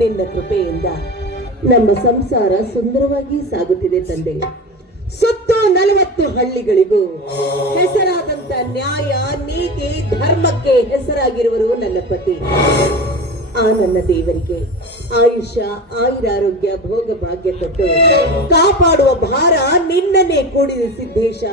ನಿನ್ನ ಕೃಪೆಯಿಂದ ನಮ್ಮ ಸಂಸಾರ ಸುಂದರವಾಗಿ ಸಾಗುತ್ತಿದೆ ತಂದೆ. ಸುತ್ತು 40 ಹಳ್ಳಿಗಳಿಗೂ ಹೆಸರಾದಂತ ನ್ಯಾಯ, ನೀತಿ, ಧರ್ಮಕ್ಕೆ ಹೆಸರಾಗಿರುವರು ನನ್ನ ಪತಿ. ಆ ನನ್ನ ದೇವರಿಗೆ ಆಯುಷ್ಯ, ಆಯುರಾರೋಗ್ಯ, ಭೋಗ ಭಾಗ್ಯ ಕೊಟ್ಟು ಕಾಪಾಡುವ ಭಾರ ನಿನ್ನನ್ನೇ ಕೂಡಿದೆ ಸಿದ್ದೇಶ.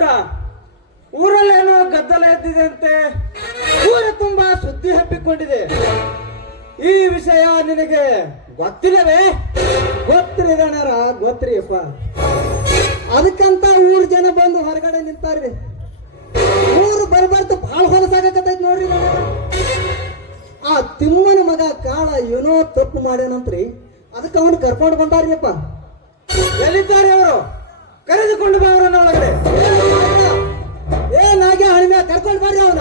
ರುದ್ರ, ಊರಲ್ಲೇನೋ ಗದ್ದಲ ಎದ್ದಿದೆ ಅಂತೆ, ಊರ ತುಂಬಾ ಸುದ್ದಿ ಹಬ್ಬಿಕೊಂಡಿದೆ. ಈ ವಿಷಯ ನಿನಗೆ ಗೊತ್ತಿಲ್ಲವೇ? ಗೊತ್ತಿರಿ ದಣ್ಯರ, ಗೊತ್ತಿರಿಯಪ್ಪ. ಅದಕ್ಕಂತ ಊರ್ ಜನ ಬಂದು ಹೊರಗಡೆ ನಿಂತಾರ್ರಿ. ಊರು ಬರ್ಬಾರ್ದು ಭಾಳ ಹೊಲಸಾಗತ್ತೈತಿ ನೋಡ್ರಿ ದಣ್ಯರ. ಆ ತಿಮ್ಮನ ಮಗ ಕಾಳ ಏನೋ ತಪ್ಪು ಮಾಡ್ಯಾನಂತ್ರಿ, ಅದಕ್ಕೆ ಅವನು ಕರ್ಕೊಂಡು ಬಂದಾರ್ರಿಯಪ್ಪ. ಎಲ್ಲಿದ್ದಾರೆ ಅವರು? ಕರೆದುಕೊಂಡು ಬಾ ಅವರನ್ನ ಒಳಗಡೆ. ಏನಾಗೆ ಹಣಿಮೆ ಕರ್ಕೊಂಡು ಬರ್ರಿ ಅವನ.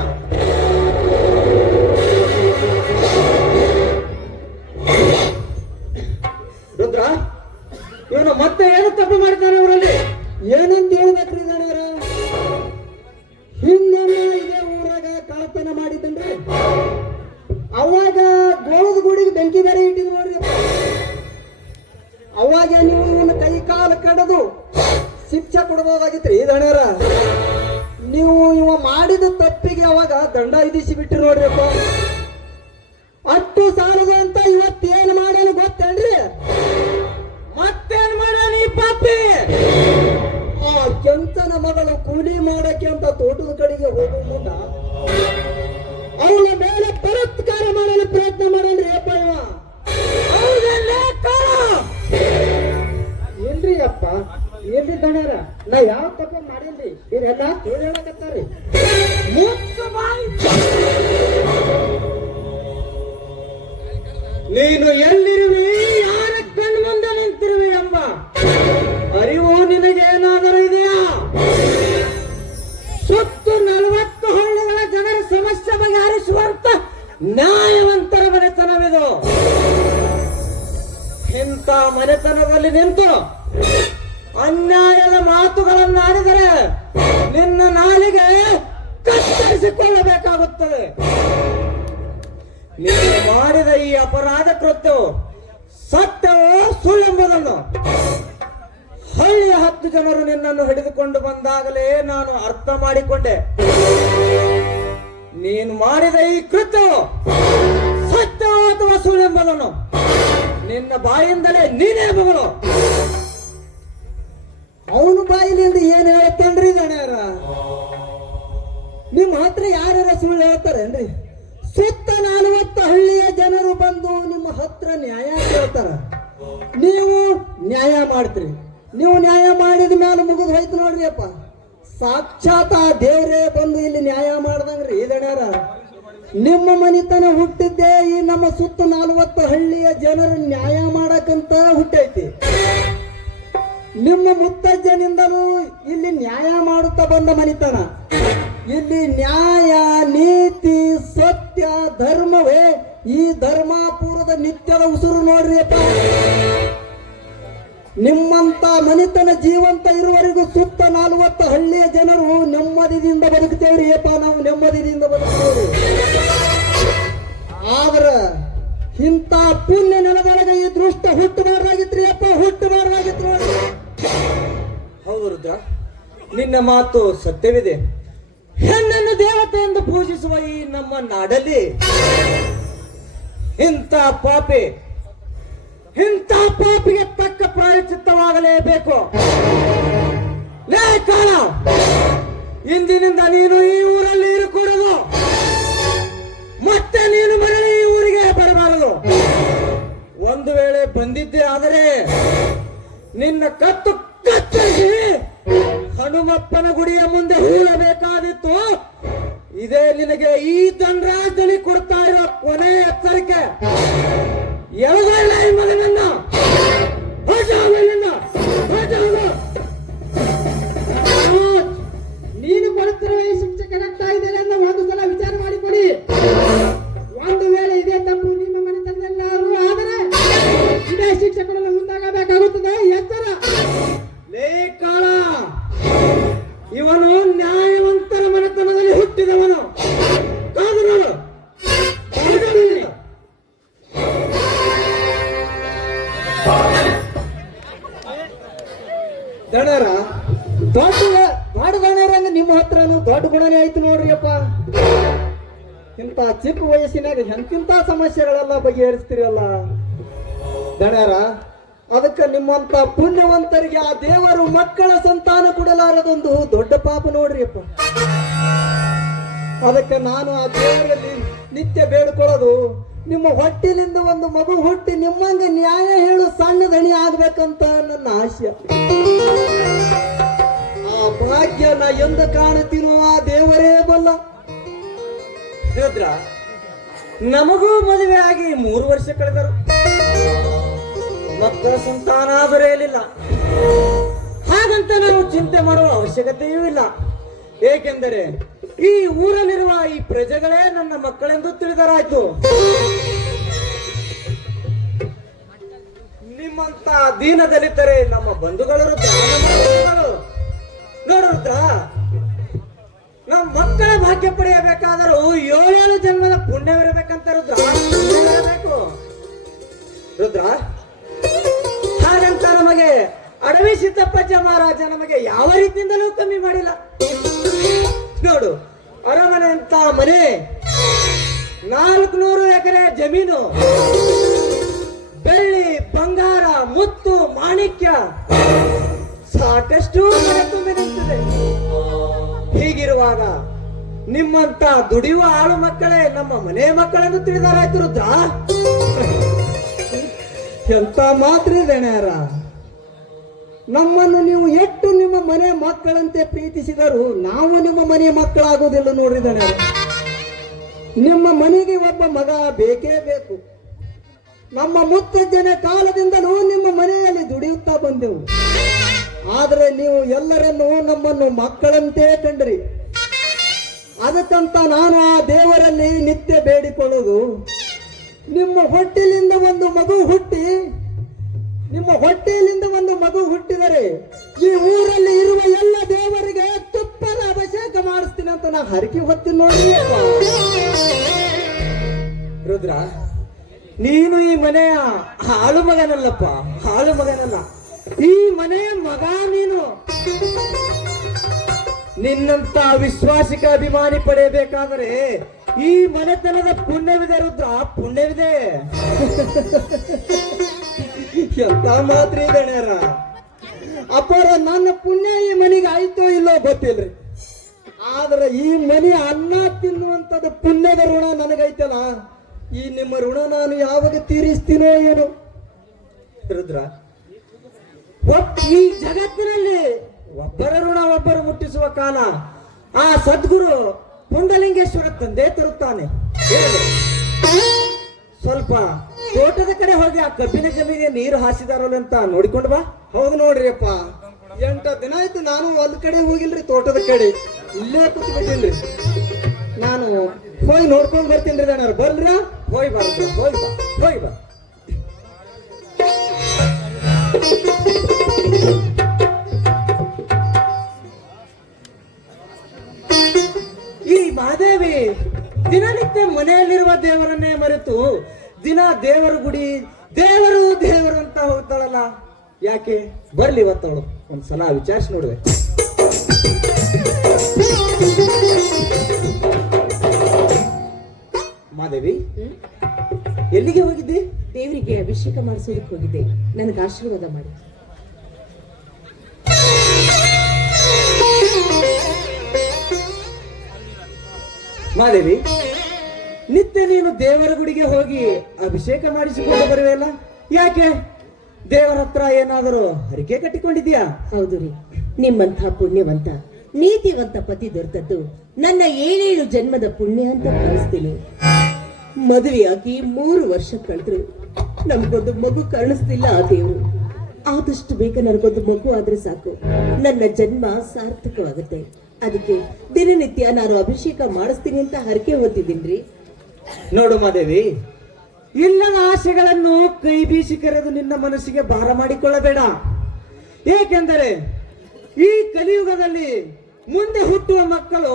ರುದ್ರ, ಇವನು ಮತ್ತೆ ಏನು ತಪ್ಪು ಮಾಡಿದ್ದಾನೆ ಅವರಲ್ಲಿ? ಏನಂತ ಹೇಳ್ಬೇಕ್ರಿ ದಣ್ಯರ? ಹಿಂದೊಮ್ಮೆ ಇದೇ ಊರಾಗ ಕಳ್ಳತನ ಮಾಡಿದ್ದನ್ರಿ. ಅವಾಗ ಗೋಳದ ಗುಡಿಗೆ ಬೆಂಕಿ ಬೇರೆ ಇಟ್ಟಿದ್ರು ನೋಡ್ರಿ. ಅವಾಗ ನೀವು ಇವನ್ನ ಕೈ ಕಾಲು ಕಡದು ಶಿಕ್ಷೆ ಕೊಡ್ಬೋದಾಗಿತ್ರಿ ದಣ್ಯರ. ನೀವು ಇವ ಮಾಡಿದ ತಪ್ಪಿಗೆ ಅವಾಗ ದಂಡ ವಿಧಿಸಿ ಬಿಟ್ಟಿರಿ ನೋಡ್ರಿಪ್ಪ. ಅಷ್ಟು ಸಾಲದು ಅಂತ ಇವತ್ತೇನು ಮಾಡ್ಯಾನ ಗೊತ್ತೇನ್ರಿ? ಮತ್ತೇನ್ ಮಾಡ್ಯಾನ ಈ ಪಾಪಿ? ಆ ಕೆಂಚನ ಮಗಳು ಕೂಲಿ ಮಾಡಕ್ಕೆ ಅಂತ ತೋಟದ ಕಡೆಗೆ ಹೋಗುವ ಮುನ್ನ ಅವಳ ಮೇಲೆ ಬಲಾತ್ಕಾರ ಮಾಡಲು ಪ್ರಯತ್ನ ಮಾಡಲ್ರಿ ಅಪ್ಪ ಇವ. ಇಲ್ರಿ ಅಪ್ಪ, ಇಲ್ರಿ ದಣ್ಯರ, ನಾ ಯಾವ ತಪ್ಪ ಮಾಡಿಲ್ರಿ. ಇವರೆಲ್ಲ ಸುಳ್ಳು ಹೇಳಕತ್ತಾರ್ರಿ. ನೀನು ಎಲ್ಲಿರುವಿ, ಯಾರ ಕಣ್ಣು ಮುಂದೆ ನಿಂತಿರುವಿ ಎಂಬ ಅರಿವು ನಿನಗೆ ಏನಾದರೂ ಇದೆಯಾ? ಸುತ್ತು 40 ಹಳ್ಳಿಗಳ ಜನರ ಸಮಸ್ಯೆ ಬಗೆಹರಿಸುವಂತ ನ್ಯಾಯವಂತರ ಮನೆತನವಿದು. ಇಂಥ ಮನೆತನದಲ್ಲಿ ನಿಂತು ಅನ್ಯಾಯದ ಮಾತುಗಳನ್ನಾಡಿದರೆ ನಿನ್ನ ನಾಲಿಗೆ ಕತ್ತರಿಸಿಕೊಳ್ಳಬೇಕಾಗುತ್ತದೆ. ನೀನು ಮಾಡಿದ ಈ ಅಪರಾಧ ಕೃತ್ಯವು ಸತ್ಯವೋ ಸುಳ್ಳೆಂಬುದನ್ನು ಹಳ್ಳಿಯ 10 ಜನರು ನಿನ್ನನ್ನು ಹಿಡಿದುಕೊಂಡು ಬಂದಾಗಲೇ ನಾನು ಅರ್ಥ ಮಾಡಿಕೊಂಡೆ. ನೀನು ಮಾಡಿದ ಈ ಕೃತ್ಯವು ಸತ್ಯವೋ ಅಥವಾ ಸುಳ್ಳೆಂಬುದನ್ನು ನಿನ್ನ ಬಾಯಿಂದಲೇ ನೀನೇ ಮಗಳು. ಅವನು ಬಾಯಿಲಿಂದ ಏನ್ ಹೇಳ್ತಾನ್ರಿ ದಣ್ಯರ? ನಿಮ್ಮ ಹತ್ರ ಯಾರ್ಯಾರ ಸುಳ್ಳು ಹೇಳ್ತಾರೇನ್ರಿ? ಸುತ್ತ 40 ಹಳ್ಳಿಯ ಜನರು ಬಂದು ನಿಮ್ಮ ಹತ್ರ ನ್ಯಾಯ ಕೇಳ್ತಾರ, ನೀವು ನ್ಯಾಯ ಮಾಡ್ತೀರಿ. ನೀವು ನ್ಯಾಯ ಮಾಡಿದ ಮೇಲೆ ಮುಗಿದು ಹೋಯ್ತು ನೋಡ್ರಿ ಅಪ್ಪ. ಸಾಕ್ಷಾತ್ ಆ ದೇವರೇ ಬಂದು ಇಲ್ಲಿ ನ್ಯಾಯ ಮಾಡ್ದಂಗ್ರಿ ದಣ್ಯರ. ನಿಮ್ಮ ಮನಿತನ ಹುಟ್ಟಿದ್ದೇ ಈ ನಮ್ಮ ಸುತ್ತ 40 ಹಳ್ಳಿಯ ಜನರು ನ್ಯಾಯ ಮಾಡಕ್ಕಂತ ಹುಟ್ಟೈತಿ. ನಿಮ್ಮ ಮುತ್ತಜ್ಜನಿಂದಲೂ ಇಲ್ಲಿ ನ್ಯಾಯ ಮಾಡುತ್ತಾ ಬಂದ ಮನಿತನ. ಇಲ್ಲಿ ನ್ಯಾಯ, ನೀತಿ, ಸತ್ಯ, ಧರ್ಮವೇ ಈ ಧರ್ಮಾಪುರದ ನಿತ್ಯದ ಉಸಿರು ನೋಡ್ರಿ ಅಪ್ಪ. ನಿಮ್ಮಂತ ಮನಿತನ ಜೀವಂತ ಇರುವವರೆಗೂ ಸುತ್ತ 40 ಹಳ್ಳಿಯ ಜನರು ನೆಮ್ಮದಿಯಿಂದ ಬದುಕ್ತೇವ್ರಿ ಅಪ್ಪ. ನಾವು ನೆಮ್ಮದಿಯಿಂದ ಬದುಕ್ತೇವ್ರಿ. ಆದ್ರ ಇಂಥ ಪುಣ್ಯ ನೆಲದೊಳಗೆ ಈ ದೃಷ್ಟ ಹುಟ್ಟಬಾರ್ದಾಗಿತ್ರಿ ಅಪ್ಪ, ಹುಟ್ಟಬಾರ್ದಾಗಿತ್ತು. ಹೌದು ರುದ್ರ, ನಿನ್ನ ಮಾತು ಸತ್ಯವಿದೆ. ಹೆಣ್ಣನ್ನು ದೇವತೆ ಎಂದು ಪೂಜಿಸುವ ಈ ನಮ್ಮ ನಾಡಲ್ಲಿ ಇಂಥ ಪಾಪಿಗೆ ತಕ್ಕ ಪ್ರಾಯಶ್ಚಿತ್ತವಾಗಲೇಬೇಕು. ಲೇ ಕಾಳ, ಇಂದಿನಿಂದ ನೀನು ಈ ಊರಲ್ಲಿ ಇರಕೂಡದು. ಮತ್ತೆ ನೀನು ಮರಳಿ ಈ ಊರಿಗೆ ಬರಬಾರದು. ಒಂದು ವೇಳೆ ಬಂದಿದ್ದೆ ಆದರೆ ನಿನ್ನ ಕತ್ತು ಕತ್ತರಿಸಿ ಹನುಮಪ್ಪನ ಗುಡಿಯ ಮುಂದೆ ಹೂಳಬೇಕಾದಿತ್ತು. ಇದೇ ನಿನಗೆ ಈ ಧನರಾಜದಲ್ಲಿ ಕೊಡ್ತಾ ಇರೋ ಕೊನೆಯ ಎಚ್ಚರಿಕೆ. ಎಳಗಲ್ಲ ಈ ಮಗನನ್ನ. ನೀನು ಕೊಡುತ್ತಿರುವ ಈ ಶಿಕ್ಷೆ ಕರೆಕ್ಟ್ ಆಗಿದೆ ಅಂತ ಒಂದು ಸಲ ವಿಚಾರ ಮಾಡಿಕೊಡಿ. ಒಂದು ವೇಳೆ ಇದೇ ತಪ್ಪು ನಿಮ್ಮ ಮನೆತನದಲ್ಲಾದರೂ ಆದರೆ ಇದೇ ಶಿಕ್ಷೆ ಕೊಡಲು ಮುಂದಾಗಬೇಕಾಗುತ್ತದೆ. ಎಚ್ಚರ. ಲೇ ಕಾಳ, ಇವನು ನ್ಯಾಯವಂತರ ಮನೆತನದಲ್ಲಿ ಹುಟ್ಟಿದವನು. ಕಾದು ನೋಡು. ದಣರ ದೊಡ್ಡ ದಣರಂಗ ನಿಮ್ಮ ಹತ್ರನು ದೊಡ್ಡ ಗುಣನೇ ಆಯ್ತು ನೋಡ್ರಿ ಅಪ್ಪ. ಇಂಥ ಚಿಕ್ಕ ವಯಸ್ಸಿನಾಗ ಎಂತಿಂತ ಸಮಸ್ಯೆಗಳೆಲ್ಲ ಬಗೆಹರಿಸ್ತೀರಲ್ಲ ದಣರ. ಅದಕ್ಕೆ ನಿಮ್ಮಂತ ಪುಣ್ಯವಂತರಿಗೆ ಆ ದೇವರು ಮಕ್ಕಳ ಸಂತಾನ ಕೊಡಲಾರದೊಂದು ದೊಡ್ಡ ಪಾಪ ನೋಡ್ರಿಯಪ್ಪ. ಅದಕ್ಕೆ ನಾನು ಆ ದೇವರಲ್ಲಿ ನಿತ್ಯ ಬೇಡ್ಕೊಳ್ಳೋದು, ನಿಮ್ಮ ಹೊಟ್ಟಿಲಿಂದ ಒಂದು ಮಗು ಹುಟ್ಟಿ ನಿಮ್ಮಂಗ ನ್ಯಾಯ ಹೇಳು ಸಣ್ಣ ದಣಿ ಆಗ್ಬೇಕಂತ ನನ್ನ ಆಶಯ. ಆ ಭಾಗ್ಯ ನಾ ಎಂದ ಕಾಣುತ್ತೀನೋ ಆ ದೇವರೇ ಬಲ್ಲ. ರುದ್ರ, ನಮಗೂ ಮದುವೆ ಆಗಿ 3 ವರ್ಷ ಕಳೆದರು, ಮಕ್ಕಳ ಸಂತಾನ ದೊರೆಯಲಿಲ್ಲ. ಹಾಗಂತ ನಾವು ಚಿಂತೆ ಮಾಡುವ ಅವಶ್ಯಕತೆಯೂ ಇಲ್ಲ. ಏಕೆಂದರೆ ಈ ಊರಲ್ಲಿರುವ ಈ ಪ್ರಜೆಗಳೇ ನನ್ನ ಮಕ್ಕಳೆಂದು ತಿಳಿದರಾಯ್ತು. ನಿಮ್ಮಂತ ದೀನ ದಲಿತರೇ ನಮ್ಮ ಬಂಧುಗಳು ರುದ್ರ, ನೋಡು ರುದ್ರ, ನಮ್ಮ ಮಕ್ಕಳ ಭಾಗ್ಯ ಪಡೆಯಬೇಕಾದರೂ 7 ಜನ್ಮದ ಪುಣ್ಯವಿರಬೇಕಂತ ರುದ್ರ, ಪುಣ್ಯವಿರಬೇಕು ರುದ್ರ. ಹಾಗಂತ ನಮಗೆ ಅಡವಿ ಸಿದ್ದಪ್ಪಜ್ಜ ಮಹಾರಾಜ ನಮಗೆ ಯಾವ ರೀತಿಯಿಂದಲೂ ಕಮ್ಮಿ ಮಾಡಿಲ್ಲ. ನೋಡು, ಅರಮನೆ ಅಂತ ಮನೆ, 400 ಎಕರೆ ಜಮೀನು, ಬೆಳ್ಳಿ ಬಂಗಾರ ಮುತ್ತು ಮಾಣಿಕ್ಯ ಸಾಕಷ್ಟು ಮನೆ ತುಂಬಿ ನಿಂತಿದೆ. ಹೀಗಿರುವಾಗ ನಿಮ್ಮಂತ ದುಡಿಯುವ ಆಳು ಮಕ್ಕಳೇ ನಮ್ಮ ಮನೆ ಮಕ್ಕಳೆಂದು ತಿಳಿದಾರಾಯ್ತು ರುದ್ರ. ಎಂತ ಮಾತ್ರ ದಣ್ಯಾರ, ನಮ್ಮನ್ನು ನೀವು ಎಷ್ಟು ನಿಮ್ಮ ಮನೆ ಮಕ್ಕಳಂತೆ ಪ್ರೀತಿಸಿದರೂ ನಾವು ನಿಮ್ಮ ಮನೆ ಮಕ್ಕಳಾಗುವುದಿಲ್ಲ ನೋಡ್ರಿ ದಣ್ಯಾರ. ನಿಮ್ಮ ಮನೆಗೆ ಒಬ್ಬ ಮಗ ಬೇಕೇ ಬೇಕು. ನಮ್ಮ ಮುತ್ತಜ್ಜನ ಕಾಲದಿಂದಲೂ ನಿಮ್ಮ ಮನೆಯಲ್ಲಿ ದುಡಿಯುತ್ತಾ ಬಂದೆವು. ಆದರೆ ನೀವು ಎಲ್ಲರನ್ನೂ ನಮ್ಮನ್ನು ಮಕ್ಕಳಂತೆ ಕಂಡ್ರಿ. ಅದಕ್ಕಂತ ನಾನು ಆ ದೇವರಲ್ಲಿ ನಿತ್ಯ ಬೇಡಿಕೊಳ್ಳೋದು, ನಿಮ್ಮ ಹೊಟ್ಟೆಲಿಂದ ಒಂದು ಮಗು ಹುಟ್ಟಿದರೆ ಈ ಊರಲ್ಲಿ ಇರುವ ಎಲ್ಲ ದೇವರಿಗೆ ತುಪ್ಪದ ಅಭಿಷೇಕ ಮಾಡಿಸ್ತೀನಿ ಅಂತ ನಾ ಹರಕೆ ಹೊತ್ತೀನಿ ನೋಡಿ. ರುದ್ರ, ನೀನು ಈ ಮನೆಯ ಹಾಳು ಮಗನಲ್ಲಪ್ಪ, ಹಾಳು ಮಗನಲ್ಲ, ಈ ಮನೆಯ ಮಗ ನೀನು. ನಿನ್ನಂತ ವಿಶ್ವಾಸಿಕ ಅಭಿಮಾನಿ ಪಡೆಯಬೇಕಾದರೆ ಈ ಮನೆತನದ ಪುಣ್ಯವಿದೆ ರುದ್ರ, ಪುಣ್ಯವಿದೆ. ಎಂತ ಮಾತ್ರ ದಣ್ಯಾರ, ಅಪ್ಪರ ನನ್ನ ಪುಣ್ಯ ಈ ಮನೆಗೆ ಆಯ್ತೋ ಇಲ್ಲೋ ಗೊತ್ತಿಲ್ರಿ. ಆದ್ರೆ ಈ ಮನೆ ಅನ್ನ ತಿನ್ನುವಂಥದ್ದು ಪುಣ್ಯದ ಋಣ ನನಗೈತಲ್ಲ, ಈ ನಿಮ್ಮ ಋಣ ನಾನು ಯಾವಾಗ ತೀರಿಸ್ತೀನೋ ಏನು. ರುದ್ರ, ಈ ಜಗತ್ತಿನಲ್ಲಿ ಒಬ್ಬರ ಋಣ ಒಬ್ಬರು ಮುಟ್ಟಿಸುವ ಕಾಲ ಆ ಸದ್ಗುರು ಪುಂಡಲಿಂಗೇಶ್ವರ ತಂದೆ ತರುತ್ತಾನೆ. ಸ್ವಲ್ಪ ತೋಟದ ಕಡೆ ಹೋಗಿ ಆ ಕಬ್ಬಿನ ಜಮೀನಿಗೆ ನೀರು ಹಾಸಿದಾರಲ್ಲ ಅಂತ ನೋಡಿಕೊಂಡು ಬಾ. ಹೌದು ನೋಡ್ರಿ ಅಪ್ಪ, 8 ದಿನ ಆಯ್ತು ನಾನು ಒಂದ್ ಕಡೆ ಹೋಗಿಲ್ರಿ, ತೋಟದ ಕಡೆ ಇಲ್ಲೇ ಕೂತ್ಬಿಟ್ಟಿನ್ರಿ. ನಾನು ಹೋಗಿ ನೋಡ್ಕೊಂಡ್ ಬರ್ತೀನಿ ದಣ್ಯಾರ, ಬರ್ಲ್ರ? ಹೋಯ್ ಬಾ ರುದ್ರ, ಹೋಯ್ ಬಾ, ಹೋಯ್ ಬಾ. ಈ ಮಹಾದೇವಿ ದಿನನಿತ್ಯ ಮನೆಯಲ್ಲಿರುವ ದೇವರನ್ನೇ ಮರೆತು ದಿನ ದೇವರ ಗುಡಿ, ದೇವರು ದೇವರು ಅಂತ ಹೋಗ್ತಾಳಲ್ಲ, ಯಾಕೆ? ಬರ್ಲಿ ಇವತ್ತವಳು ಒಂದ್ಸಲ ವಿಚಾರಿಸಿ ನೋಡುವೆ. ಮಾದೇವಿ, ಎಲ್ಲಿಗೆ ಹೋಗಿದ್ದೆ? ದೇವರಿಗೆ ಅಭಿಷೇಕ ಮಾಡಿಸೋದಕ್ಕೆ ಹೋಗಿದ್ದೆ, ನನಗೆ ಆಶೀರ್ವಾದ ಮಾಡಿ. ಮಾದೇವಿ, ನಿತ್ಯ ನೀನು ದೇವರ ಗುಡಿಗೆ ಹೋಗಿ ಅಭಿಷೇಕ ಮಾಡಿಸಿಕೊಂಡು ಬರುವೆಯಲ್ಲ, ಯಾಕೆ? ದೇವರ ಹತ್ರ ಏನಾದರೂ ಹರಿಕೆ ಕಟ್ಟಿಕೊಂಡಿದ್ಯಾ? ಹೌದು ರೀ, ನಿಮ್ಮಂಥ ಪುಣ್ಯವಂತ ನೀತಿವಂತ ಪತಿ ದೊರೆತದ್ದು ನನ್ನ 7 ಜನ್ಮದ ಪುಣ್ಯ ಅಂತ ಭಾವಿಸ್ತೀನಿ. ಮದುವೆಯಾಗಿ 3 ವರ್ಷ ಕಳೆದ್ರು ನಮ್ಗೊಂದು ಮಗು ಕರುಣಿಸ್ತಿಲ್ಲ ಆ ದೇವರು. ಆದಷ್ಟು ಬೇಗ ನನಗೊಂದು ಮಗು ಆದ್ರೆ ಸಾಕು, ನನ್ನ ಜನ್ಮ ಸಾರ್ಥಕವಾಗುತ್ತೆ. ಅದಕ್ಕೆ ದಿನನಿತ್ಯ ನಾನು ಅಭಿಷೇಕ ಮಾಡಿಸ್ತೀನಿ ಅಂತ ಹರಕೆ ಹೊತ್ತಿದ್ದೀನ್ರಿ. ನೋಡು ಮಾದೇವಿ, ಇಲ್ಲದ ಆಸೆಗಳನ್ನು ಕೈ ಬೀಸಿ ಕರೆದು ನಿನ್ನ ಮನಸ್ಸಿಗೆ ಭಾರ ಮಾಡಿಕೊಳ್ಳಬೇಡ. ಏಕೆಂದರೆ ಈ ಕಲಿಯುಗದಲ್ಲಿ ಮುಂದೆ ಹುಟ್ಟುವ ಮಕ್ಕಳು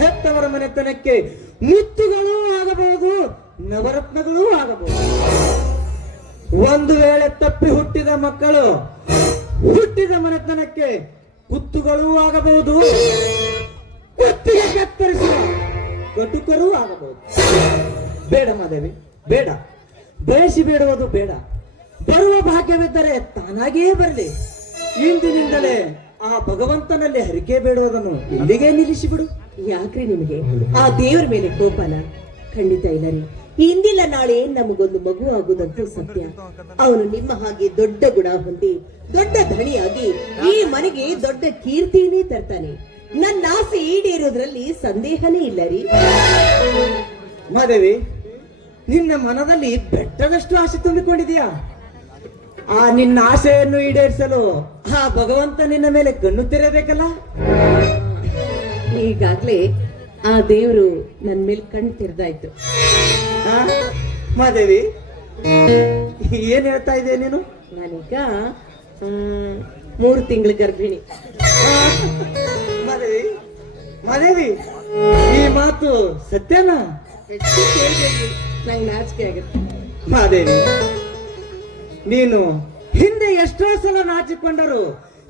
ಹೆತ್ತವರ ಮನೆತನಕ್ಕೆ ಮುತ್ತುಗಳೂ ಆಗಬಹುದು, ನವರತ್ನಗಳೂ ಆಗಬಹುದು. ಒಂದು ವೇಳೆ ತಪ್ಪಿ ಹುಟ್ಟಿದ ಮಕ್ಕಳು ಹುಟ್ಟಿದ ಮನೆತನಕ್ಕೆ ಕುತ್ತುಗಳೂ ಆಗಬಹುದು, ಕುತ್ತಿಗೆ ಕತ್ತರಿಸುವ ಕಟುಕರೂ ಆಗಬಹುದು. ಬೇಡ ಮಾದೇವಿ, ಬೇಡ. ಬಯಸಿ ಬೇಡುವುದು ಬೇಡ. ಬರುವ ಭಾಗ್ಯವಿದ್ದರೆ ತಾನಾಗಿಯೇ ಬರಲಿ. ಇಂದಿನಿಂದಲೇ ಆ ಭಗವಂತನಲ್ಲಿ ಹರಿಕೆ ಬೇಡುವುದನ್ನು ಇಲ್ಲಿಗೆ ನಿಲ್ಲಿಸಿಬಿಡು. ಯಾಕ್ರಿ ನಿಮಗೆ ಆ ದೇವರ ಮೇಲೆ ಕೋಪನ? ಖಂಡಿತ ಇಲ್ಲ ರೀ. ಇಂದಿಲ್ಲ ನಾಳೆ ನಮಗೊಂದು ಮಗು ಆಗುದಂತೂ ಸತ್ಯ. ಅವನು ನಿಮ್ಮ ಹಾಗೆ ದೊಡ್ಡ ಗುಣ ಹೊಂದಿ ದೊಡ್ಡ ಧಣಿಯಾಗಿ ಈ ಮನೆಗೆ ದೊಡ್ಡ ಕೀರ್ತಿಯನ್ನೇ ತರ್ತಾನೆ. ನನ್ನ ಆಸೆ ಈಡೇರೋದ್ರಲ್ಲಿ ಸಂದೇಹನೇ ಇಲ್ಲ ರೀ. ಮಾದೇವಿ, ನಿನ್ನ ಮನದಲ್ಲಿ ಬೆಟ್ಟದಷ್ಟು ಆಸೆ ತುಂಬಿಕೊಂಡಿದೆಯಾ? ಆ ನಿನ್ನ ಆಸೆಯನ್ನು ಈಡೇರಿಸಲು ಆ ಭಗವಂತ ನಿನ್ನ ಮೇಲೆ ಕಣ್ಣು ತೆರೆಯಬೇಕಲ್ಲ. ಈಗಾಗ್ಲೇ ಆ ದೇವರು ನನ್ ಮೇಲೆ ಕಣ್ ತೆರೆದಾಯ್ತು. ಆ? ಮಾದೇವಿ, ಏನ್ ಹೇಳ್ತಾ ಇದೆಯಾ ನೀನು? ನಾನೀಗ 3 ತಿಂಗಳ ಗರ್ಭಿಣಿ. ಮಾದೇವಿ, ಮಾದೇವಿ, ಈ ಮಾತು ಸತ್ಯನಾ? ಹೆಚ್ಚು ಕೇಳ್ಬೇಡಿ, ನಂಗೆ ನಾಚಿಕೆ ಆಗುತ್ತೆ. ಮಾದೇವಿ, ನೀನು ಹಿಂದೆ ಎಷ್ಟೋ ಸಲ ನಾಚಿಕೊಂಡರು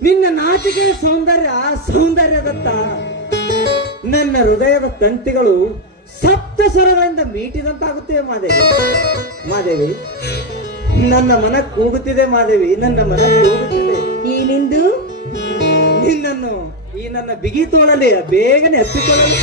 ನಿನ್ನ ನಾಚಿಕೆಯ ಸೌಂದರ್ಯದತ್ತ ನನ್ನ ಹೃದಯದ ತಂತಿಗಳು ಸಪ್ತ ಸ್ವರಗಳಿಂದ ಮೀಟಿದಂತಾಗುತ್ತವೆ. ಮಾದೇವಿ, ಮಾದೇವಿ, ನನ್ನ ಮನ ಕೂಗುತ್ತಿದೆ. ಮಾದೇವಿ, ನನ್ನ ಮನ ಕೂಗುತ್ತಿದೆ. ಏನೆಂದು? ನಿನ್ನನ್ನು ಈ ನನ್ನ ಬಿಗಿ ತೋಳಲಿ ಬೇಗನೆ ಹತ್ತಿಕೊಳ್ಳಲು.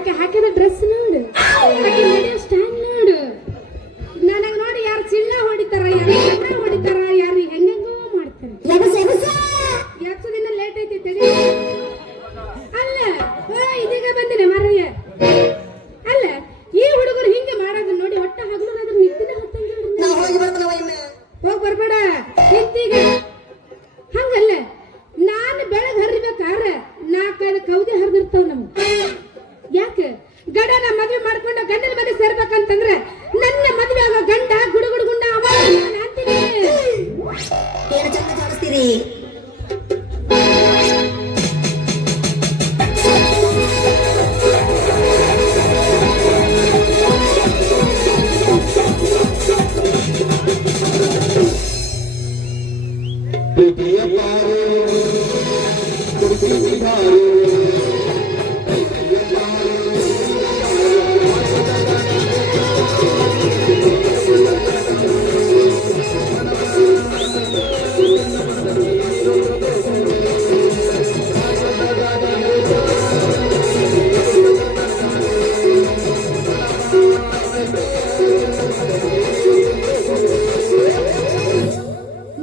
ಆಕೆ ಹಾಕಿದ ಡ್ರೆಸ್ ನೋಡು, ಆಕೆ ನಡೆಯೋ ಸ್ಟೈಲ್ ನೋಡು. ನನಗೆ ನೋಡಿ ಯಾರು ಚಿನ್ನ ಹೊಡಿತಾರ, ಯಾರು ಕಣ್ಣ ಹೊಡಿತಾರ, ಯಾರು ಹೆಂಗೆಂಗೋ ಮಾಡ್ತಾರೆ. ಎಷ್ಟು ದಿನ ಲೇಟ್ ಐತಿ ತಡಿ. ಅಲ್ಲ ಇದೀಗ ಬಂದಿನಿ ಮಾರಯ್ಯ. ಅಲ್ಲ ಈ ಹುಡುಗರು ಹಿಂಗೆ ಮಾಡೋದು ನೋಡಿ ಹೊಟ್ಟೆ ಹಗಲು ಅದ್ರ ನಿತ್ತಿನ ಹೋಗಿ ಬರ್ಬೇಡ ನಿಂತೀಗ. ಹಂಗಲ್ಲ ನಾನು ಬೆಳಗ್ಗೆ ಹರಿಬೇಕಾರ 4-5 ಕೌದಿ ಹರಿದಿರ್ತಾವ ನಮ್ಗೆ. ಯಾಕೆ ಗಂಡನ ಮದುವೆ ಮಾಡ್ಕೊಂಡು ಗಂಡನ ಮನೆ ಸೇರ್ಬೇಕಂತಂದ್ರೆ ನನ್ನ ಮದುವೆ ಆಗೋ ಗಂಡ ಗುಡುಗುಡುಗುಂಡ ಅವ ಅಂತೀನಿ. ಏನು ಚಂದ ತೋರಿಸ್ತೀರಿ.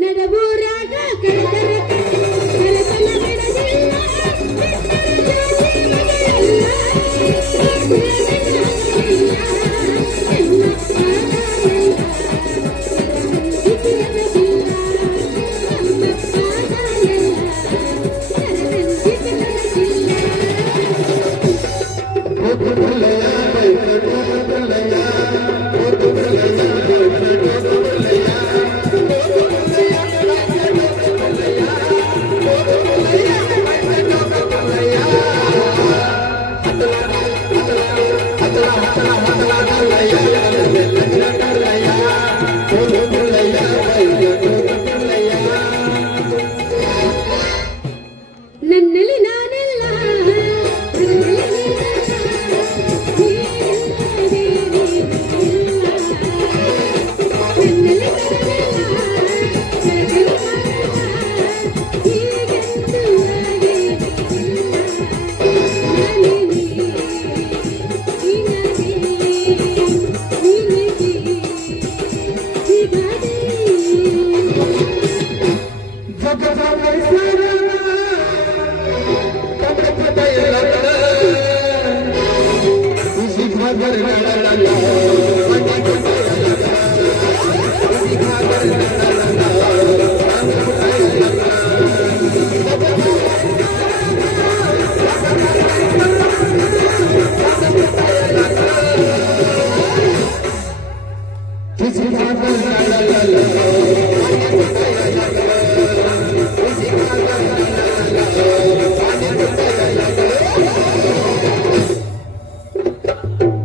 ನಡಬೂರಾಗ ಕಳೆದರ ಕಳತನ ಬಿಡದಿಲ್ಲ, ನನ್ನಲ್ಲಿ ನಾನೆಲ್ಲ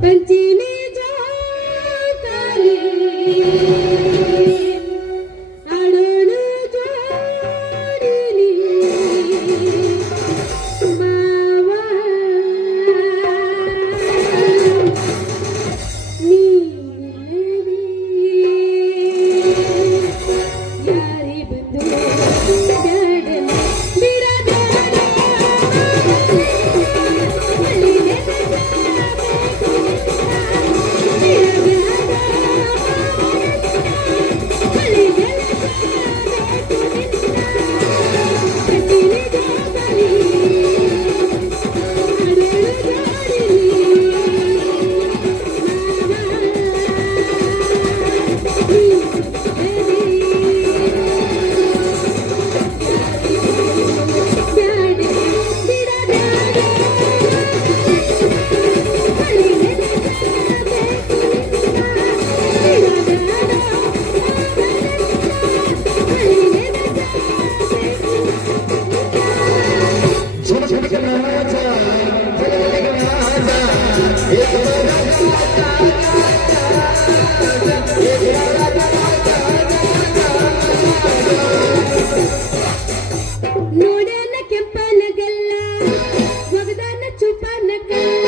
ಪಂಚಿನಿ ಜೋಕಾಲಿ ಆಡೋಣ ಜೋಡಿಲಿ ಮಾವ ನೀನಲ್ಲದೆ ಯಾರಿ ಬಂದು ಬ್ಯಾಡನೆ ಬಿಡಬೇಡ ನೋಡನ ಕೆಂಪನಗಲ್ಲ ಒಗದನ ಚುಪ್ಪನಗಲ್ಲ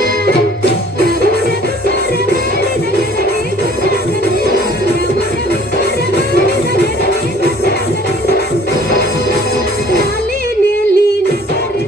ಕಾಲಿನಲ್ಲಿ ನಗರ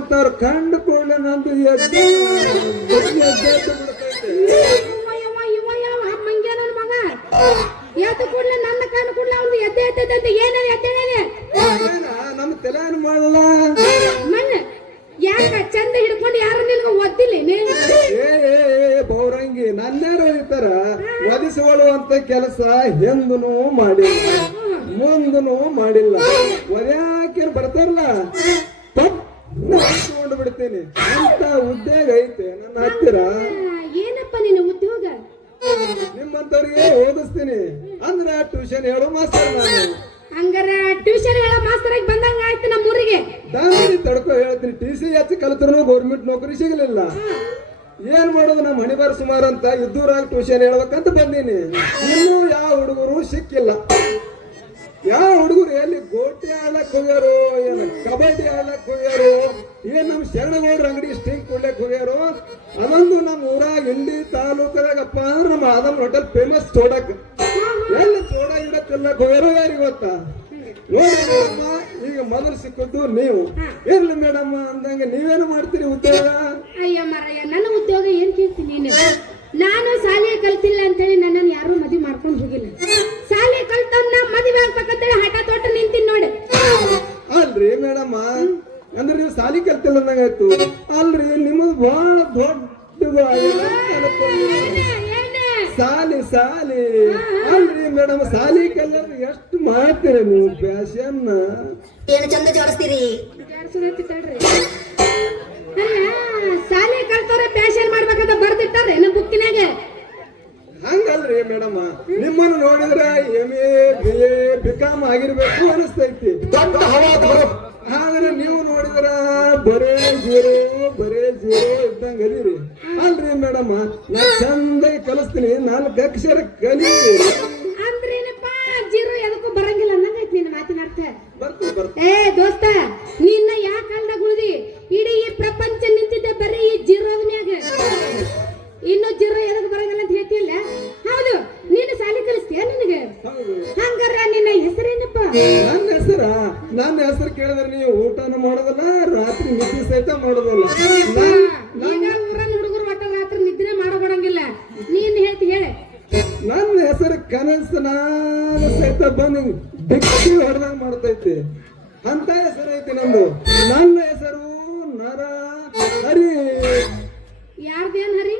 ನಿಮ್ಮಂತವ್ರು ಕಂಡು ಕೂಡಲೇ ನಂದು ಎದ್ದು ಬಿಡ್ತೈತೆ. ಮಂಗ್ಯ ನನ್ ಮಗ ಎದ್ದು ಕೂಡ್ಲೆ ನನ್ನ ಕಣ್ಣು ಕೂಡ್ಲೆ ಅವ್ನು ಎದ್ದೆ ಎದ್ದದಂತ ಏನಾರ ಎದ್ದೇಳಿ ನಮ್ಮ ತಲೆ ಏನು ಮಾಡಲ್ಲ. ಮಣ್ಣ ಯಾಕ ಚಂದ ಹಿಡ್ಕೊಂಡು ಯಾರು ನಿನ್ಗ ಒದ್ದಿಲ್ಲ ಬೌರಂಗಿ ನನ್ಯಾರು ಹೇಳ್ತಾರ ಒದಿಸಿಕೊಳ್ಳುವಂತ ಕೆಲಸ ಹಿಂದನೂ ಮಾಡಿಲ್ಲ ಮುಂದನೂ ಮಾಡಿಲ್ಲ. ಒದ್ಯಾಕೆ ಬರ್ತಾರಲ್ಲ ತಗೊಂಡು ಬಿಡ್ತೀನಿ ಅಂತ ಉದ್ಯೋಗ ಐತೆ ನನ್ನ ಹತ್ತಿರ. ಏನಪ್ಪ ನಿನ್ನ ಉದ್ಯೋಗ? ನಿಮ್ಮಂತವ್ರಿಗೆ ಓದಿಸ್ತೀನಿ ಅಂದ್ರ ಟ್ಯೂಷನ್ ಹೇಳೋ ಮಾಸ್ತರ್ ನಾನು. ಹಂಗಾರ ಟ್ಯೂಷನ್ ಹೇಳೋ ಮಾಸ್ತರ್ ಆಗಿ ಬಂದಂಗ ಆಯ್ತು ನಮ್ಮ ಊರಿಗೆ. ದಾರಿ ತಡ್ಕೊ ಹೇಳ್ತೀನಿ. TC ಹೆಚ್ಚು ಕಲಿತರು ಗೌರ್ಮೆಂಟ್ ನೌಕರಿ ಸಿಗಲಿಲ್ಲ. ಏನ್ ಮಾಡೋದು ನಮ್ಮ ಹಣಿಬಾರ ಸುಮಾರು ಅಂತ ಇದ್ದೂರಾಗ ಟ್ಯೂಷನ್ ಹೇಳ್ಬೇಕಂತ ಬಂದೀನಿ. ಇನ್ನೂ ಯಾವ ಹುಡುಗರು ಸಿಕ್ಕಿಲ್ಲ. ಯಾವ ಹುಡುಗರು ಎಲ್ಲಿ ಗೋಟಿ ಆಡಕ್ ಹೋಗ್ಯಾರೋ, ಏನ ಕಬಡ್ಡಿ ಆಡಕ್ ಹೋಗ್ಯಾರೋ, ಏನ್ ನಮ್ ಶರಣಗೌಡ್ರ ಅಂಗಡಿ ಸ್ಟಿಂಗ್ ಕೊಡ್ಲಕ್ ಹೋಗ್ಯಾರೋ. ಅದೊಂದು ನಮ್ಮ ಊರಾಗ ಇಂಡಿ ತಾಲೂಕದಾಗಪ್ಪ ಅಂದ್ರೆ ನಮ್ಮ ಆದಮ್ ಹೋಟೆಲ್ ಫೇಮಸ್ ಚೋಡಕ್ ಎಲ್ಲಿ ಚೋಡ ಗಿಡ ತಿನ್ನಕ್ ಹೋಗ್ಯಾರೋ ಯಾರಿಗೆ ಗೊತ್ತಾ? ನೋಡಿ ಮೇಡಮ್ಮ, ಈಗ ಮೊದಲು ಸಿಕ್ಕದ್ದು ನೀವು. ಇರ್ಲಿ ಮೇಡಮ್ಮ ಅಂದಂಗೆ ನೀವೇನು ಮಾಡ್ತೀರಿ ಉದ್ಯೋಗ? ಅಯ್ಯ ಮಾರಯ್ಯ, ನನ್ನ ಉದ್ಯೋಗ ಏನ್ ಕೇಳ್ತೀನಿ ನೀನು? ನಾನು ಶಾಲೆ ಕಲ್ತಿಲ್ಲ ಅಂತೇಳಿ ನನ್ನನ್ನು ಯಾರು ಮದುವೆ ಮಾಡ್ಕೊಂಡು ಹೋಗಿಲ್ಲ. ಶಾಲೆ ಕಲ್ತವ್ನ ಮದುವೆ ಆಗ್ಬೇಕಂತೇಳಿ ಹಠ ತೊಟ್ಟು ನಿಂತೀನಿ ನೋಡಿ. ಅಲ್ರಿ ಮೇಡಮ್ಮ, ಅಂದ್ರೆ ನೀವು ಸಾಲಿ ಕಲ್ತಿಲ್ಲ ಅಂದಂಗಾಯ್ತು. ಅಲ್ರಿ ನಿಮ್ಮದು ಬಹಳ ದೊಡ್ಡ ಸಾಲಿ ಸಾಲಿ ಅಲ್ರಿ ಮೇಡಮ್, ಸಾಲಿ ಕಲ್ಲರು ಎಷ್ಟು ಮಾಡ್ತೀರಿ ನೀವು ಫ್ಯಾಷನ್? ಏನು ಚಂದ ಜೋಡಿಸ್ತೀರಿ? ಅಲ್ಲ, ಶಾಲೆ ಕಲ್ತವ್ರೆ ಫ್ಯಾಷನ್ ಮಾಡ್ಬೇಕಂತ ಬರ್ದಿಟ್ಟಾರೆ ನಮ್ಮ ಬುಕ್ಕಿನಾಗ. ಹಂಗಲ್ರಿ ಮೇಡಮ್, ನಿಮ್ಮನ್ನು ನೋಡಿದ್ರೆ MA BA BCom ಆಗಿರ್ಬೇಕು ಅನಿಸ್ತೈತಿ. ಆದ್ರೆ ನೀವು ನೋಡಿದ್ರ ಬರೇ ಜೀರೋ ಇದ್ದಂಗ ಅದೀರಿ. ಅಲ್ರಿ ಮೇಡಮ್, ನಾ ಚಂದಾಗಿ ಕಲಿಸ್ತೀನಿ, 4 ಅಕ್ಷರ ಕಲಿ. ಅಂದ್ರೇನಪ್ಪ ಜೀರೋ ಎದಕ್ಕೂ ಬರಂಗಿಲ್ಲ ಅನ್ನಂಗೈತಿ ನಿನ್ನ ಮಾತಿನ ಅರ್ಥ. ಬರ್ತೀನಿ. ಏ ದೋಸ್ತ, ನಿನ್ನ ಯಾ ಕಾಲದಾಗ ಉಳಿದಿ? ಇಡೀ ಈ ಪ್ರಪಂಚ ನಿಂತಿದ್ದೆ ಬರೀ ಈ ಜೀರೋದ ಮ್ಯಾಗ. ಇನ್ನು ಜೀರೋ ಎದಕ್ ಬರಂಗಿಲ್ಲ ಅಂತ ಹೇಳ್ತಿಲ್ಲ? ಹೌದು, ನೀನು ಶಾಲೆ ಕಲಿಸ್ತೀಯ ನನಗೆ? ಹಂಗಾರ ನಿನ್ನ ಹೆಸರೇನಪ್ಪ? ನನ್ನ ಹೆಸರು ಕೇಳಿದ್ರೆ ನೀವು ಊಟನ ಮಾಡೋದಲ್ಲ, ರಾತ್ರಿ ನಿದ್ದೆ ಸಹಿತ ಮಾಡೋದಲ್ಲ. ಈಗ ಊರನ್ನ ಹುಡುಗರು ಒಟ್ಟ ರಾತ್ರಿ ನಿದ್ರೆ ಮಾಡಬಾರಂಗಿಲ್ಲ. ನೀನ್ ಹೇಳ್ತಿ ಹೇಳ. ನನ್ನ ಹೆಸರು ಕನಸನ ಸಹಿತ ಬಂದು ಡಿಕ್ಕಿ ಹೊಡೆದಂಗ ಮಾಡ್ತೈತಿ. ಅಂತ ಹೆಸರು ಐತಿ ನಂದು. ನನ್ನ ಹೆಸರು ನರ ಹರಿ. ಯಾರ್ದೇನ್ ಹರಿ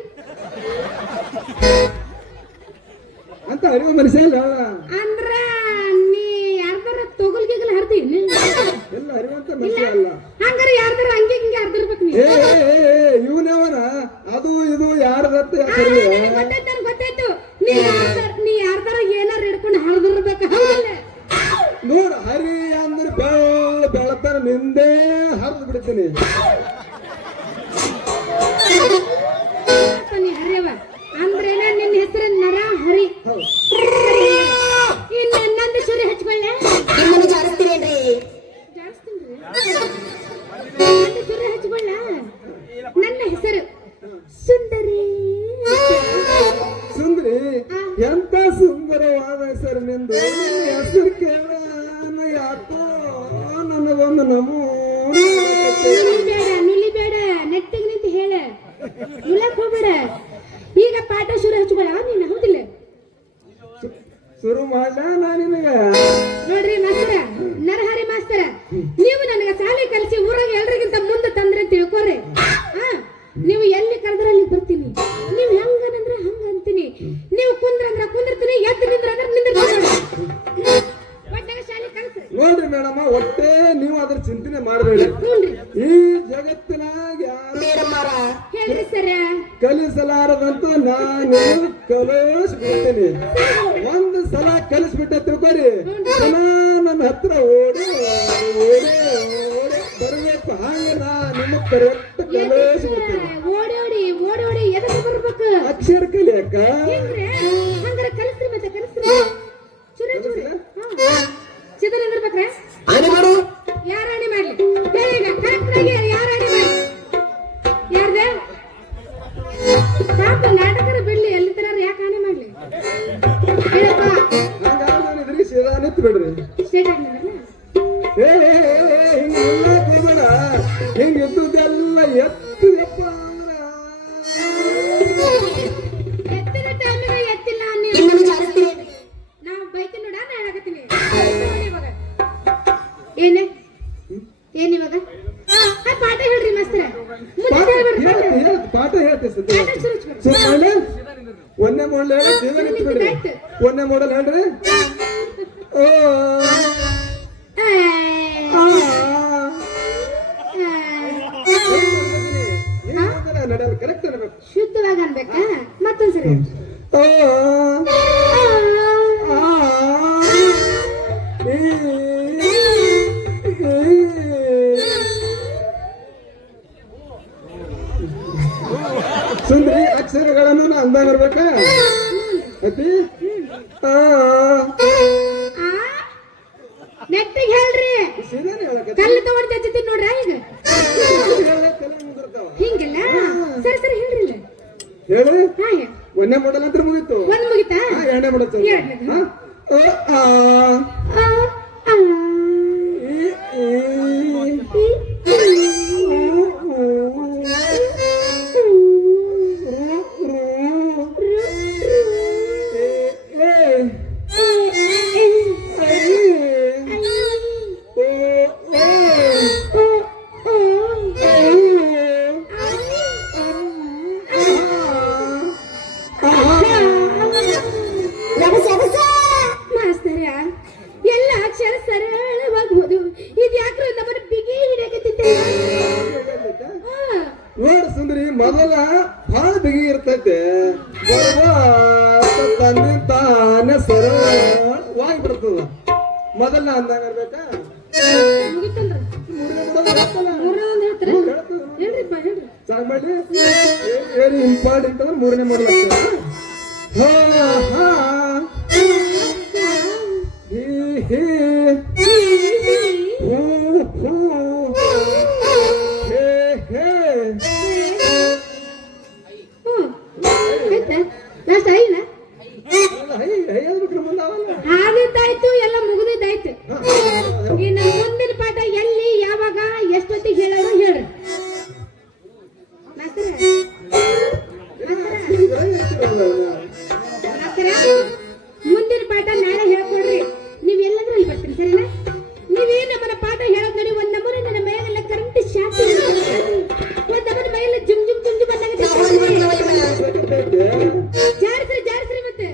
ಅಂತ ಅರಿವು ಮನುಷ್ಯ ಇಲ್ಲ. ಅಂದ್ರ ನೀ ಯಾರ್ದಾರ ತೊಗಲ್ಗಿಗಲ್ ಹರ್ದೀನಿ? ಎಲ್ಲ ಅರಿವಂತ ಮನುಷ್ಯ ಅಲ್ಲ. ಹಂಗಾರ ಯಾರ್ದಾರ ಹಂಗೆ ಹಿಂಗೆ ಹರ್ದಿರ್ಬೇಕು ನೀ. ಇವನವನ ಅದು ಇದು ಯಾರ್ದತ್ತ ಗೊತ್ತಾಯ್ತು. ನೀ ಯಾರ್ದಾರ ಏನಾರ ಹಿಡ್ಕೊಂಡು ಹರಿದಿರ್ಬೇಕು. ಹೌದಲ್ಲ? ನೋಡ, ಹರಿ ಅಂದ್ರೆ ಬೆಳತಾರ ನಿಂದೇ ಹರಿದು ಬಿಡ್ತೀನಿ. ನೀ ಹರಿಯವ ಅಂದ್ರೇನ? ನಿನ್ನ ಹೆಸರು ನರ ಹರಿ. ಇನ್ನು ನಂದು ಚೂರಿ ಹಚ್ಕೊಳ್ಳೆ. ನಿಮ್ಮನ್ನು ಜಾರಿಸ್ತೀರೇನ್ರಿ? ನಂದು ಚೂರಿ ಹಚ್ಕೊಳ್ಳ. ನನ್ನ ಹೆಸರು ಸುಂದರಿ. ಸುಂದರಿ? ಎಂತ ಸುಂದರವಾದ ಹೆಸರು ನಿಂದು. ಹೆಸರು ಕೇಳ ಯಾಕೋ ನನಗೊಂದು ನುಲಿಬೇಡ, ನೆಟ್ಟಿಗೆ ನಿಂತು ಹೇಳ. ನುಲಕ್ ಹೋಗ್ಬೇಡ. ಈಗ ಪಾಠ ಶುರು ಹಚ್ಕೊಳ ನೀನು. ಹೌದಿಲ್ಲ? ಶುರು ಮಾಡ್ಲ ನಾ ನಿನಗ? ನೋಡ್ರಿ ಮಾಸ್ತರ, ನರಹರಿ ಮಾಸ್ತರ, ನೀವು ನನಗ ಶಾಲೆ ಕಲಿಸಿ ಊರಾಗ ಎಲ್ರಿಗಿಂತ ಮುಂದೆ ತಂದ್ರೆ ತಿಳ್ಕೊರಿ. ನೀವು ಎಲ್ಲಿ ಕರೆದ್ರೆ ಅಲ್ಲಿ ಬರ್ತೀನಿ. ನೀವು ಹೆಂಗಂದ್ರೆ ಹಂಗ ಅಂತೀನಿ. ನೀವು ಕುಂದ್ರಂದ್ರ ಕುಂದಿರ್ತೀನಿ, ಎದ್ದು ನಿಂದ್ರಂದ್ರ ನಿಂದಿರ್ತೀನಿ. ಒಟ್ಟಾಗ ಶಾಲೆ ಕಲಿಸ್ರಿ. ನೋಡ್ರಿ ಮೇಡಮ್, ಒಟ್ಟೆ ನೀವು ಅದ್ರ ಚಿಂತನೆ ಮಾಡಬೇಡಿ. ಈ ಜಗತ್ತಿನಾಗ ಹೇಳ್ರಿ ಸರ, ಕಲಿಸಲಾರದಂತ ನಾನು ಕಲಿಸ್ಬಿಡ್ತೀನಿ. ಒಂದು ಸಲ ಕಲಿಸ್ಬಿಟ್ಟೆ ತಿಳ್ಕೊರಿ, ನನ್ನ ಹತ್ರ ಓಡಿ ಬರ್ಬೇಕು. ಹಂಗ ನಾ ನಿಮಗ್ ಕರೆಕ್ಟ್ ಕಲಿಸ್ಬಿಡ್ತೀನಿ. ಓಡಿ ಎದಕ್ಕೆ ಬರ್ಬೇಕು? ಅಕ್ಷರ ಕಲಿಯಕ್ಕ. ಹಂಗಾರ ಕಲಿಸ್ರಿ, ಮತ್ತೆ ಕಲಿಸ್ರಿ. ಚೂರಿ ಚಿತ್ರ ನಿಂದಿರ್ಬೇಕ್ರೆ? ಯಾರ ಆಣಿ ಮಾಡ್ಲಿ? ಈಗ ಕರೆಕ್ಟ್ ಆಗಿ ಯಾರ ಆಣಿ ಮಾಡ್ಲಿ? ಯಾರ್ದೆ ಪಾಪ ನಾಟಕರ ಬಿಡ್ಲಿ, ಎಲ್ಲಿ ತರ ಯಾಕೆ ಆಣಿ ಮಾಡ್ಲಿ? ಹೇಳಪ್ಪ. ಹಂಗಾದ್ರೆ ಇದ್ರಿಗೆ ಸೀದಾ ನಿಂತು ಬಿಡ್ರಿ. ಸ್ಟೇಟ್ ಆಗಿದ್ರಲ್ಲ? ಹಿಂಗ ಹಿಂಗಿದ್ದು ಏನ ಏನ್ ಇವಾಗ ಪಾಠ ಹೇಳ್ರಿ ಮಾಸ್ತರ ಮುಂದೆ ಹೇಳ್ಬೇಡ್ರಿ ಪಾಠ ಪಾಠ. ಹೇಳ್ತೀವಿ ಪಾಠ ಶುರು ಮಾಡು. ಒಂದೇ ಮಾಡಲ್ ಹೇಳಿ ಒಂದೇ ಮಾಡಲ್ ಹೇಳ್ರಿ ಓ ನಡೆಯಲ್ಲ ಕರೆಕ್ಟ್ ಅನ್ಬೇಕು ಶುದ್ಧವಾಗಿ ಅನ್ಬೇಕಾ ಮತ್ತೊಂದ್ಸರಿ ಓ ಸುಂದ್ರಿ ಅಕ್ಷರಗಳನ್ನು ಅಂದಾಗ ಬರ್ಬೇಕಾ ಅತಿ ನೆಟ್ಟಿಗೆ ಹೇಳ್ರಿ ಸೀದಾನೆ ಹೇಳಕ ಕಲ್ಲು ತಗೊಂಡ್ ಜಜ್ಜತಿ ನೋಡ್ರ ಈಗ ಹಿಂಗೆಲ್ಲ ಸರಿ ಸರಿ ಹೇಳ್ರಿ ಇಲ್ಲ ಹೇಳಿ ಹಾ ಹೇಳಿ ಒಂದೇ ಮಾಡಲ್ ಅಂತ ಮುಗೀತು ಒಂದ್ ಮುಗಿತಾ ಎರಡನೇ ಮಾಡಲ್ ಎರಡನೇದು. ಆ, ಆ. ಮಾಸ್ತರ್ಯ ಎಲ್ಲ ಅಕ್ಷರ ಸರಳವಾಗಿ ಹೋದು ಇದು ಯಾಕ್ರ ನಮ್ಮನ್ನ ಬಿಗಿ ಹಿಡಿಯಕತ್ತಿದ್ದೆ ನೋಡ ಸುಂದರಿ ಮೊದಲ ಬಹಳ ಬಿಗಿ ಇರ್ತೈತೆ ತಂದೆ ತಾನೇ ಸರಳವಾಗಿ ಬಿಡ್ತದ ಮೊದಲ ಅಂದಾಗ ಇರ್ಬೇಕಾ ಮುಗಿತಲ್ರಿ ಮೂರನೇದೊಂದು ಹೇಳ್ತಾರ ಹೇಳ್ರಿಪ್ಪ ಹೇಳ್ರಿ ಸಾಕ್ ಮಾಡಿ ಏನು ಇಂಪಾರ್ಟೆಂಟ್ ಅಂದ್ರೆ ಮೂರನೇ ಮಾಡಲ್ ಹಾ ಹಾ ಹೀ ಹೀ ಹೂ ಹೂ ಹೇ ಹೇ ಆಯ್ತಾ ಲಾಸ್ಟ್ ಐನ ಬಿಟ್ರೆ ಮುಂದಾವಲ್ಲ ಆದಿದ್ದಾಯ್ತು ಎಲ್ಲ ಮುಗಿದಿದ್ದಾಯ್ತು ಇನ್ನು ಮುಂದಿನ ಪಾಠ ಎಲ್ಲಿ ಯಾವಾಗ ಎಷ್ಟೊತ್ತಿಗೆ ಹೇಳೋರು ಹೇಳ್ರಿ ಮಾಸ್ತರ ಮುಂದಿನ ಪಾಠ ನಾಳೆ ಹೇಳ್ಕೊಡ್ರಿ ನೀವ್ ಎಲ್ಲಾದ್ರೂ ಅಲ್ಲಿ ಬರ್ತೀರಿ ಸರಿನಾ ನೀವೇ ನಮ್ಮನ್ನ ಪಾಠ ಹೇಳೋದ್ ನೋಡಿ ಒಂದ್ ನಮೂನೆ ನನ್ನ ಮೈಯಾಗೆಲ್ಲ ಕರೆಂಟ್ ಶಾಕ್ ಒಂದ್ ನಮೂನೆ ಮೈಯೆಲ್ಲ ಜುಮ್ ಜುಮ್ ಜುಮ್ ಜುಮ್ ಬಂದಾಗ ಜಾರಿಸ್ರಿ ಜಾರಿಸ್ರಿ ಮತ್ತೆ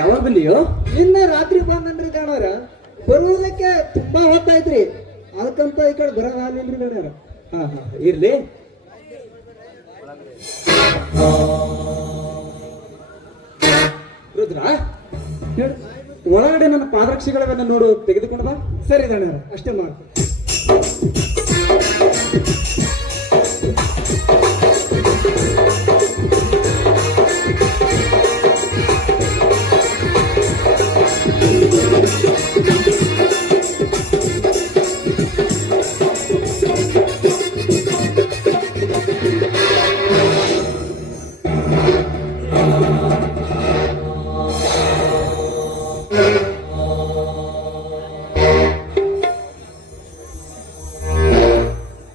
ಯಾವಾಗ ಬಂದಿಯೋ? ನಿನ್ನೆ ರಾತ್ರಿ ಬಂದನ್ರಿ ಗಣ್ಯರ. ಬರುವುದಕ್ಕೆ ತುಂಬಾ ಹೊತ್ತಾಯ್ತ್ರಿ, ಅದಕ್ಕಂತ ಈ ಕಡೆ ಬರೋದಾಗ್ಲಿಲ್ರಿ ಗಣ್ಯರ. ಹಾ ಹಾ ಇರ್ಲಿ. ರುದ್ರ, ಹೇಳು. ಒಳಗಡೆ ನನ್ನ ಪಾದರಕ್ಷೆಗಳನ್ನ ನೋಡು, ತೆಗೆದುಕೊಂಡು ಬಾ. ಸರಿ ಗಣ್ಯರ, ಅಷ್ಟೇ ಮಾಡ್ತೀನಿ.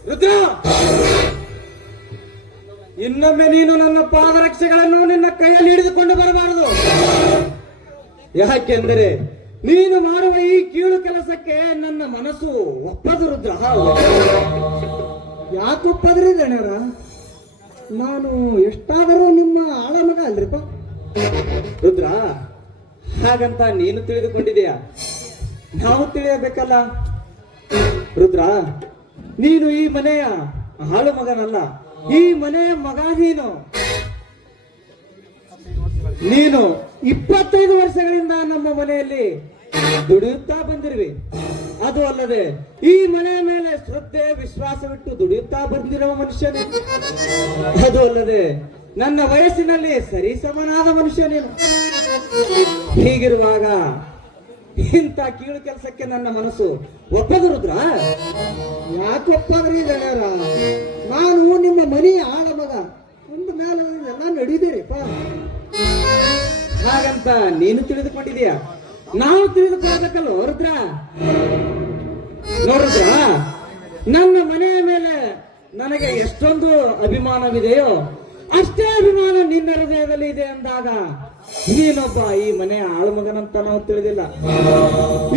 ರುದ್ರ, ಇನ್ನೊಮ್ಮೆ ನೀನು ನನ್ನ ಪಾದರಕ್ಷೆಗಳನ್ನು ನಿನ್ನ ಕೈಯಲ್ಲಿ ಹಿಡಿದುಕೊಂಡು ಬರಬಾರದು. ಯಾಕೆಂದರೆ ನೀನು ಮಾಡುವ ಈ ಕೀಳು ಕೆಲಸಕ್ಕೆ ನನ್ನ ಮನಸ್ಸು ಒಪ್ಪದು ರುದ್ರ. ಯಾಕೆ ಒಪ್ಪದ್ರಿ ಗಣ್ಯರ? ನಾನು ಎಷ್ಟಾದರೂ ನಿಮ್ಮ ಆಳ ಮಗ ಅಲ್ರಿಪ್ಪ. ರುದ್ರ, ಹಾಗಂತ ನೀನು ತಿಳಿದುಕೊಂಡಿದೆಯಾ? ನಾವು ತಿಳಿಯಬೇಕಲ್ಲ. ರುದ್ರ, ನೀನು ಈ ಮನೆಯ ಹಾಳು ಮಗನಲ್ಲ, ಈ ಮನೆಯ ಮಗ ನೀನು. ನೀನು 25 ವರ್ಷಗಳಿಂದ ನಮ್ಮ ಮನೆಯಲ್ಲಿ ದುಡಿಯುತ್ತಾ ಬಂದಿರುವೆ. ಅದು ಅಲ್ಲದೆ ಈ ಮನೆಯ ಮೇಲೆ ಶ್ರದ್ಧೆ ವಿಶ್ವಾಸವಿಟ್ಟು ದುಡಿಯುತ್ತಾ ಬಂದಿರುವ ಮನುಷ್ಯನೇ. ಅದು ಅಲ್ಲದೆ ನನ್ನ ವಯಸ್ಸಿನಲ್ಲಿ ಸರಿಸಮನಾದ ಮನುಷ್ಯ ನೀನು. ಹೀಗಿರುವಾಗ ಇಂಥ ಕೀಳು ಕೆಲಸಕ್ಕೆ ನನ್ನ ಮನಸ್ಸು ಒಪ್ಪದು ರುದ್ರ. ಯಾಕೆ ಒಪ್ಪದ್ರಿ ಗಣ್ಯರ? ನಾನು ನಿಮ್ಮ ಮನೆಯ ಆಳ ಮಗ, ಒಂದು ಮೇಲೆ ಎಲ್ಲ ನಡೀದಿರಿಪ್ಪ. ಹಾಗಂತ ನೀನು ತಿಳಿದುಕೊಂಡಿದೀಯ, ನಾವು ತಿಳಿದುಕೊಳ್ಳಬೇಕಲ್ಲ ರುದ್ರ. ನೋಡುದ್ರ, ನನ್ನ ಮನೆಯ ಮೇಲೆ ನನಗೆ ಎಷ್ಟೊಂದು ಅಭಿಮಾನವಿದೆಯೋ ಅಷ್ಟೇ ಅಭಿಮಾನ ನಿನ್ನ ಹೃದಯದಲ್ಲಿ ಇದೆ ಅಂದಾಗ ನೀನೊಬ್ಬ ಈ ಮನೆಯ ಆಳುಮಗನಂತ ನಾವು ತಿಳಿದಿಲ್ಲ.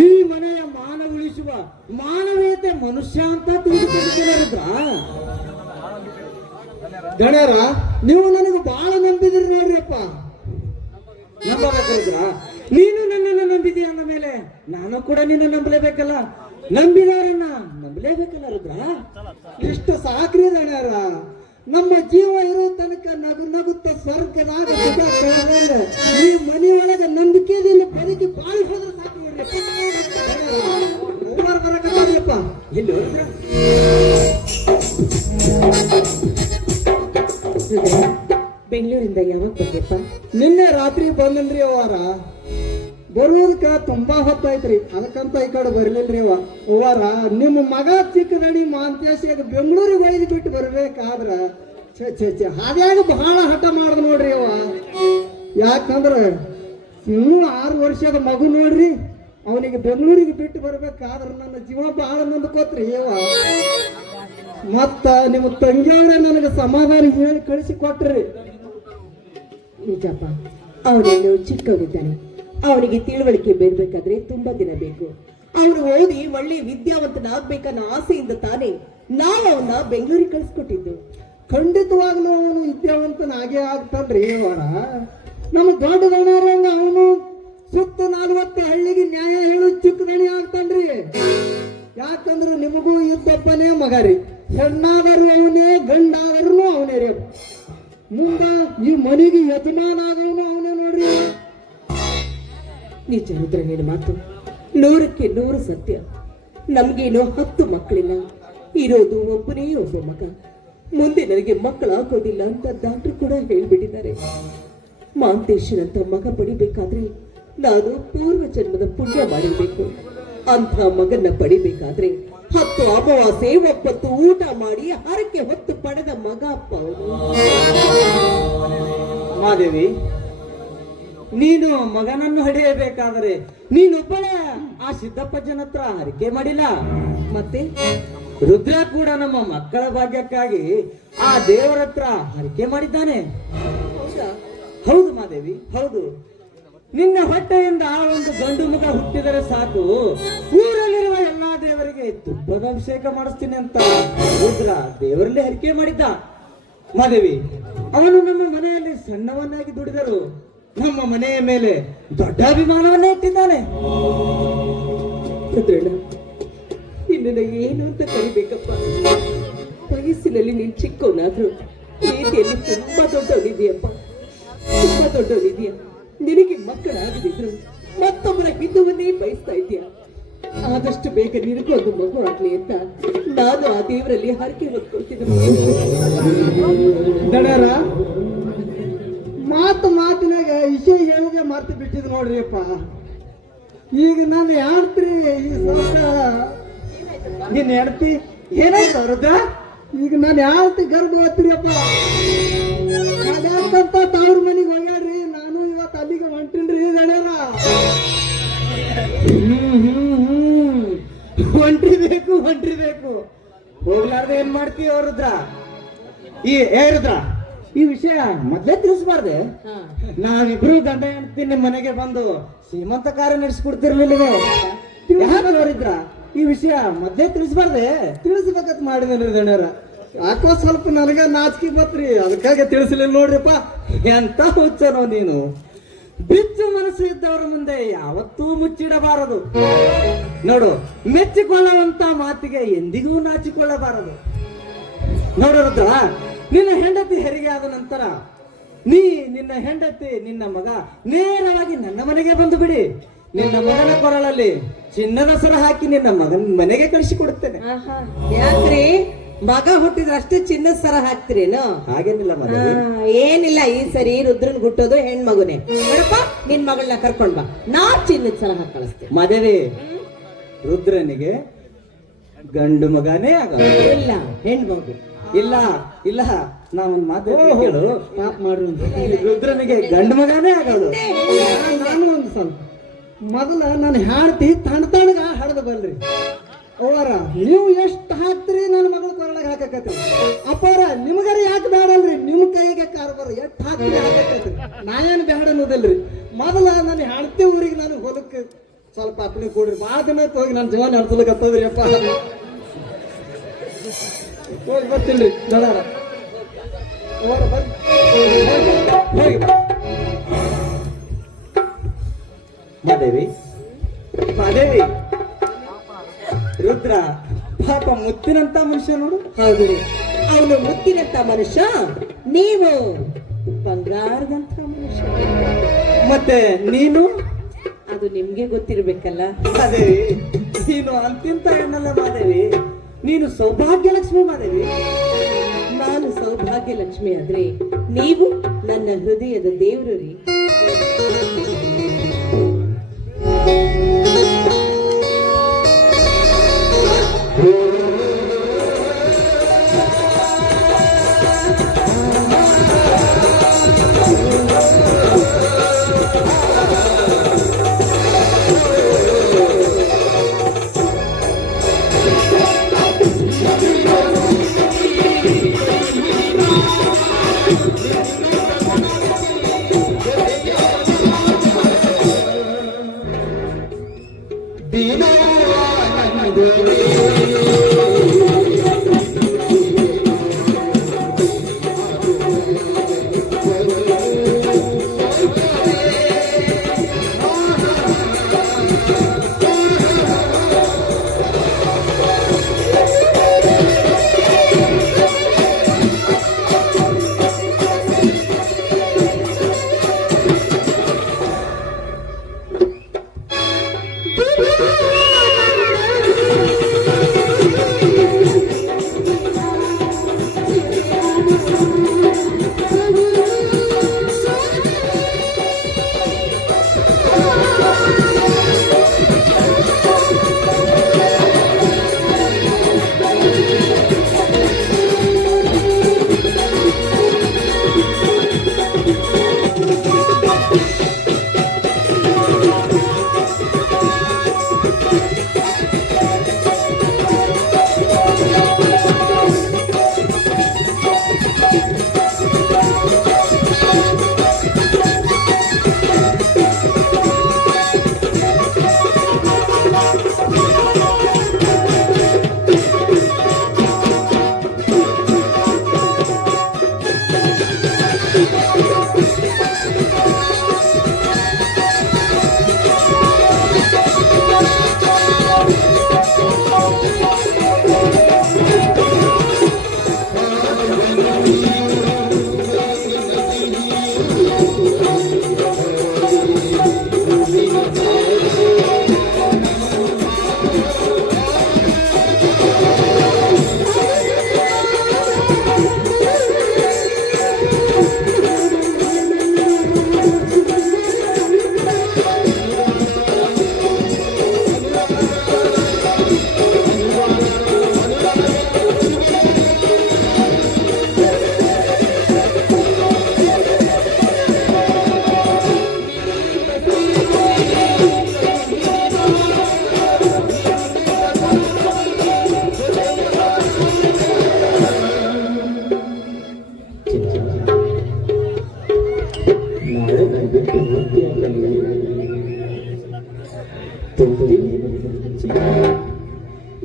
ಈ ಮನೆಯ ಮಾನ ಉಳಿಸುವ ಮಾನವೀಯತೆ ಮನುಷ್ಯ ಅಂತ ತಿಳಿದುಕೊಂಡಿದ್ದೇನೆ ರುದ್ರ. ಗಣ್ಯರ, ನೀವು ನನಗೆ ಬಹಳ ನಂಬಿದಿರಿ ನೋಡ್ರಿಪ್ಪ. ನಂಬಬೇಕು ರುದ್ರ. ನೀನು ನನ್ನನ್ನು ನಂಬಿದೀಯ ಅಂದ ಮೇಲೆ ನಾನು ಕೂಡ ನಿನ್ನ ನಂಬಲೇಬೇಕಲ್ಲ. ನಂಬಿದವರನ್ನ ನಂಬಲೇಬೇಕಲ್ಲ ರುದ್ರ. ಇಷ್ಟು ಸಾಕ್ರಿ ಗಣ್ಯರ. ನಮ್ಮ ಜೀವ ಇರೋ ತನಕ ನಗು ನಗುತ್ತ ಸ್ವರ್ಗದಾಗ ಸುಖ ಕಳೆದಂಗ ಈ ಮನೆಯೊಳಗೆ ನಂಬಿಕೆಯಲ್ಲಿ ಬದುಕಿ ಬಾಳಿ ಹೋದ್ರೆ ಸಾಕು ನೋಡ್ರಿಪ್ಪ. ಬರಕತ್ತಾರಿಯಪ್ಪ. ಎಲ್ಲಿ ರುದ್ರ? ಬೆಂಗಳೂರಿಂದ ಯಾವಾಗ ಬಂದೆಪ್ಪ? ನಿನ್ನೆ ರಾತ್ರಿ ಬಂದನ್ರಿ ಅವ್ವಾರ. ಬರುವುದಕ್ಕ ತುಂಬಾ ಹೊತ್ತಾಯ್ತ್ರಿ, ಅದಕ್ಕಂತ ಈ ಕಡೆ ಬರ್ಲಿಲ್ರಿ ಅವ್ವಾರ. ನಿಮ್ಮ ಮಗ ಚಿಕ್ಕದಣಿ ಮಾಂತೇಶಿಯಾಗ ಬೆಂಗಳೂರಿಗೆ ಒಯ್ದು ಬಿಟ್ಟು ಬರ್ಬೇಕಾದ್ರ ಹಾದ್ಯಾಗ ಬಹಳ ಹಠ ಮಾಡ್ದ ನೋಡ್ರಿ ಅವ. ಯಾಕಂದ್ರ ಇನ್ನೂ 6 ವರ್ಷದ ಮಗು ನೋಡ್ರಿ, ಅವನಿಗೆ ಬೆಂಗಳೂರಿಗೆ ಬಿಟ್ಟು ಬರ್ಬೇಕಾದ್ರ ನನ್ನ ಜೀವ ಬಹಳ ನೊಂದ್ಕೋತ್ರಿ ಅವ. ಮತ್ತ ನಿಮ್ಮ ತಂಗಿಯವರೇ ನನಗೆ ಸಮಾಧಾನ ಹೇಳಿ ಕಳಿಸಿ ಕೊಟ್ರಿ. ನಿಜಪ್ಪ, ಅವನೇನು ಚಿಕ್ಕವನಿದ್ದಾನೆ, ಅವನಿಗೆ ತಿಳುವಳಿಕೆ ಬೇರ್ಬೇಕಾದ್ರೆ ತುಂಬಾ ದಿನ ಬೇಕು. ಅವನು ಓದಿ ಒಳ್ಳೆ ವಿದ್ಯಾವಂತನಾಗ್ಬೇಕನ್ನೋ ಆಸೆಯಿಂದ ತಾನೇ ನಾವು ಅವನ್ನ ಬೆಂಗಳೂರಿಗೆ ಕಳಿಸ್ಕೊಟ್ಟಿದ್ದು. ಖಂಡಿತವಾಗ್ಲೂ ಅವನು ವಿದ್ಯಾವಂತನಾಗೇ ಆಗ್ತಾನ್ರಿ ಅವರ. ನಮ್ಮ ದೊಡ್ಡ ದಣರಂಗ ಅವನು ಸುತ್ತ 40 ಹಳ್ಳಿಗೆ ನ್ಯಾಯ ಹೇಳು ಚಿಕ್ಕದಣಿ ಆಗ್ತಾನ್ರಿ. ಯಾಕಂದ್ರೆ ನಿಮಗೂ ಇದ್ದಪ್ಪನೇ ಮಗ ರೀ, ಹೆಣ್ಣಾದರೂ ಅವನೇ ಗಂಡಾದರೂ ಅವನೇ ರೀ. ಮುಂದ ಈ ಮನೆಗೆ ಯಜಮಾನ ಆದವನು ಅವನೇ ನೋಡ್ರಿ. ನಿಜ ರುದ್ರ, ನಿನ್ನ ಮಾತು 100ಕ್ಕೆ 100 ಸತ್ಯ. ನಮ್ಗೇನೋ 10 ಮಕ್ಕಳಿಲ್ಲ, ಇರೋದು ಒಬ್ಬನೇ ಒಬ್ಬ ಮಗ. ಮುಂದೆ ನನಗೆ ಮಕ್ಕಳಾಗೋದಿಲ್ಲ ಅಂತ ಡಾಕ್ಟರ್ ಕೂಡ ಹೇಳ್ಬಿಟ್ಟಿದ್ದಾರೆ. ಮಾಂತೇಶನಂತ ಮಗ ಪಡಿಬೇಕಾದ್ರೆ ನಾನು ಪೂರ್ವ ಜನ್ಮದ ಪುಣ್ಯ ಮಾಡಿರ್ಬೇಕು. ಅಂಥ ಮಗನ್ನ ಪಡಿಬೇಕಾದ್ರೆ 10 ಅಮಾವಾಸ್ಯೆ 9 ಊಟ ಮಾಡಿ ಹರಕೆ ಹೊತ್ತು ಪಡೆದ ಮಗ ಅಪ್ಪ ಅವನು. ಮಾದೇವಿ, ನೀನು ಮಗನನ್ನು ಹಡೆಯಬೇಕಾದರೆ ನೀನೊಬ್ಬಳೇ ಆ ಸಿದ್ದಪ್ಪಜ್ಜನ ಹತ್ರ ಹರಕೆ ಮಾಡಿಲ್ಲ. ಮತ್ತೆ ರುದ್ರ ಕೂಡ ನಮ್ಮ ಮಕ್ಕಳ ಭಾಗ್ಯಕ್ಕಾಗಿ ಆ ದೇವರ ಹತ್ರ ಹರಕೆ ಮಾಡಿದ್ದಾನೆ. ಹೌದು ಮಾದೇವಿ, ಹೌದು. ನಿನ್ನ ಹೊಟ್ಟೆಯಿಂದ ಒಂದು ಗಂಡು ಮಗ ಹುಟ್ಟಿದರೆ ಸಾಕು, ಊರಲ್ಲಿರುವ ಎಲ್ಲಾ ದೇವರಿಗೆ ತುಪ್ಪದ ಅಭಿಷೇಕ ಮಾಡಿಸ್ತೀನಿ ಅಂತ ರುದ್ರ ದೇವರಲ್ಲಿ ಹರಕೆ ಮಾಡಿದ್ದ. ಮಾದೇವಿ, ಅವನು ನಮ್ಮ ಮನೆಯಲ್ಲಿ ಸಣ್ಣವನ್ನಾಗಿ ದುಡಿದರು. ನಮ್ಮ ಮನೆಯ ಮೇಲೆ ದೊಡ್ಡ ಅಭಿಮಾನವನ್ನೇ ಇಟ್ಟಿದ್ದಾನೆ. ರುದ್ರಣ್ಣ, ನಿನ್ನನ್ನು ಏನು ಅಂತ ಕರಿಬೇಕಪ್ಪ. ವಯಸ್ಸಿನಲ್ಲಿ ನೀನ್ ಚಿಕ್ಕವನಾದ್ರು ಪ್ರೀತಿಯಲ್ಲಿ ತುಂಬಾ ದೊಡ್ಡವನಿದೆಯಪ್ಪ, ತುಂಬಾ ದೊಡ್ಡವನಿದೆಯ. ನಿನಗೆ ಮಕ್ಕಳಾಗದಿದ್ರು ಮತ್ತೊಬ್ಬರ ಹಿತವನ್ನೇ ಬಯಸ್ತಾ ಇದೆಯಾ. ಆದಷ್ಟು ಬೇಗ ನಿನಗೂ ಒಂದು ಮಗು ಆಗ್ಲಿ ಅಂತ ನಾನು ಆ ದೇವರಲ್ಲಿ ಹರಕೆ ಹೊತ್ಕೊಳ್ತಿದ್ದೆ. ದಡ್ಯಾರ ಮಾತಿನಾಗ ವಿಷಯ ಹೇಳೋದೇ ಮರ್ತು ಬಿಟ್ಟಿದ್ ನೋಡ್ರಿ ಅಪ್ಪ. ಈಗ ನಾನು ಹೇಳ್ತ್ರಿ ಈ ಸ್ವಲ್ಪ ನಿನ್ನ ಹೆಂಡತಿ ಏನಾಯ್ತು ರುದ್ರ? ಈಗ ನಾನು ಹೇಳ್ತಿ ಗರ್ಭವತ್ರಿ ಅಪ್ಪ. ಅದ್ಯಾಕಂತ ತವ್ರ ಮನೆಗೆ ಹೋಗ್ಯಾಡ್ರಿ, ನಾನು ಇವತ್ತು ಅಲ್ಲಿಗೆ ಹೊಂಟಿನ್ರಿ ದಡ್ಯಾರ. ಹೊಂಟ್ರಿಬೇಕು ಹೋಗ್ಲಾರ್ದೆ ಏನ್ ಮಾಡ್ತೀವಿ ರುದ್ರ? ರುದ್ರ, ಈ ವಿಷಯ ಮೊದ್ಲೇ ತಿಳಿಸ್ಬಾರ್ದೆ? ನಾವಿಬ್ರು ಗಂಡ ಹೆಂಡತಿ ನಿಮ್ಮ ಮನೆಗೆ ಬಂದು ಶ್ರೀಮಂತ ಕಾರ್ಯ ನಡೆಸ್ಕೊಡ್ತಿರ್ಲಿಲ್ಲವೇ? ಯಾರಿದ್ರ ಈ ವಿಷಯ ಮೊದ್ಲೇ ತಿಳಿಸ್ಬಾರ್ದೆ? ತಿಳಿಸ್ಬೇಕಂತ ಮಾಡಿದೇನ್ರಿ ದಣ್ಯರ. ಯಾಕೋ ಸ್ವಲ್ಪ ನನಗ ನಾಚಿಕೆ ಬತ್ರಿ, ಅದಕ್ಕಾಗಿ ತಿಳಿಸ್ಲಿಲ್ಲ ನೋಡ್ರಿಪ್ಪ. ಎಂತ ಹುಚ್ಚನೋ ನೀನು. ಬಿಚ್ಚು ಮನಸ್ಸು ಇದ್ದವರ ಮುಂದೆ ಯಾವತ್ತೂ ಮುಚ್ಚಿಡಬಾರದು. ನೋಡು, ಮೆಚ್ಚಿಕೊಳ್ಳುವಂತ ಮಾತಿಗೆ ಎಂದಿಗೂ ನಾಚಿಕೊಳ್ಳಬಾರದು. ನೋಡು ರುದ್ರ, ನಿನ್ನ ಹೆಂಡತಿ ಹೆರಿಗೆ ಆದ ನಂತರ ನಿನ್ನ ಹೆಂಡತಿ ನಿನ್ನ ಮಗ ನೇರವಾಗಿ ನನ್ನ ಮನೆಗೆ ಬಂದು ಬಿಡಿ. ನಿನ್ನ ಮಗನ ಕೊರಳಲ್ಲಿ ಚಿನ್ನದ ಸರ ಹಾಕಿ ನಿನ್ನ ಮಗನ ಮನೆಗೆ ಕಳಿಸಿಕೊಡುತ್ತೇನೆ. ಯಾಕ್ರಿ ಮಗ ಹುಟ್ಟಿದ್ರೆ ಅಷ್ಟೇ ಚಿನ್ನದ ಸರ ಹಾಕ್ತಿರೇನು? ಹಾಗೇನಿಲ್ಲ ಮಗ, ಏನಿಲ್ಲ. ಈ ಸರಿ ರುದ್ರನ್ ಹುಟ್ಟೋದು ಹೆಣ್ಮಗುನೆ. ನೋಡಪ್ಪ, ನಿನ್ ಮಗಳನ್ನ ಕರ್ಕೊಂಡ್ ಬಾ, ನಾ ಚಿನ್ನದ ಸರ ಹಾಕಿ ಕಳಿಸ್ತೇನೆ. ಮದುವೆ ರುದ್ರನಿಗೆ ಗಂಡು ಮಗನೇ ಆಗ ಇಲ್ಲ, ಹೆಣ್ಮಗು. ಇಲ್ಲ ಇಲ್ಲ, ನಾವೊಂದು ಮಾತು ಕೇಳು. ಮಾತು ಮಾಡು. ರುದ್ರನಿಗೆ ಗಂಡು ಮಗನೇ ಆಗೋದು. ನಾನು ಒಂದು ಸ್ವಲ್ಪ ಮೊದಲ ನಾನು ಹಾಡ್ತಿ ತಣ್ಣಗ ಹಾಡದ ಬಲ್ರಿ ಅವರ. ನೀವು ಎಷ್ಟು ಹಾಕ್ತಿರಿ ನನ್ನ ಮಗಳ ಕೊರಳಗೆ ಹಾಕಕತ್ರಿ. ಅಪ್ಪಾರ ನಿಮಗಾರ ಯಾಕೆ ಬೇಡಲ್ರಿ? ನಿಮ್ಮ ಕೈಗೆ ಕಾರ್ಬಾರ ಎಷ್ಟು ಹಾಕ್ತಿರಿ ಹಾಕಕತ್ರಿ. ನಾನೇನು ಬೇಡ ಅನ್ನೋದಲ್ರಿ. ಮೊದಲ ನಾನು ಹಾಡ್ತಿ ಊರಿಗೆ ನಾನು ಹೊಲಕ್ಕೆ ಸ್ವಲ್ಪ ಅಪ್ಪಣೆ ಕೊಡ್ರಿ. ಭಾಳ ದಿನ ಹೋಗಿ ನನ್ನ ಜೀವನ ನಡೆಸಲಿಕ್ಕತ್ತದ್ರಿ ಅಪ್ಪ. ಹೋಗಿ ಬರ್ತೀನಿ ದಡಾರ. ಅವರ ಮಾದೇವಿ, ಮಾದೇವಿ, ರುದ್ರ ಪಾಪ ಮುತ್ತಿನಂತ ಮನುಷ್ಯ ನೋಡು. ಹೌದು ರೀ, ಅವನು ಮುತ್ತಿನಂತ ಮನುಷ್ಯ, ನೀವು ಬಂಗಾರದಂತ ಮನುಷ್ಯ. ಮತ್ತೆ ನೀನು? ಅದು ನಿಮ್ಗೆ ಗೊತ್ತಿರ್ಬೇಕಲ್ಲ. ಮಾದೇವಿ, ನೀನು ಅಂತಿಂತ ಹೆಣ್ಣಲ್ಲ ಮಾದೇವಿ, ನೀನು ಸೌಭಾಗ್ಯ ಲಕ್ಷ್ಮಿ ಮಾದೇವಿ. ನಾನು ಸೌಭಾಗ್ಯ ಲಕ್ಷ್ಮಿ ಆದ್ರೆ ನೀವು ನನ್ನ ಹೃದಯದ ದೇವರು ರೀ.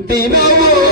ದಿನವೂ